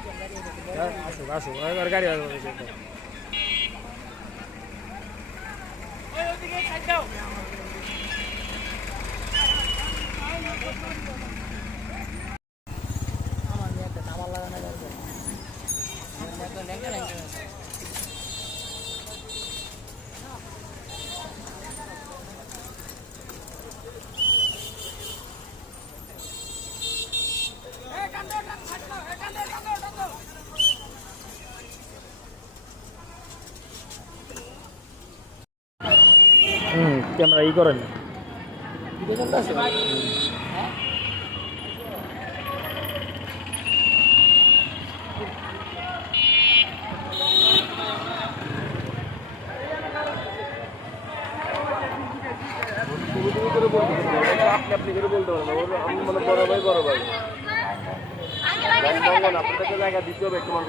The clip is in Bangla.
আসুক আসুক এবার গাড়ি আসবে। ক্যামেরা ই করেন আপনি করে বলতে পারেন আমি মানে বড় ভাই আপনাকে জায়গা দিতে হবে একটু মানুষ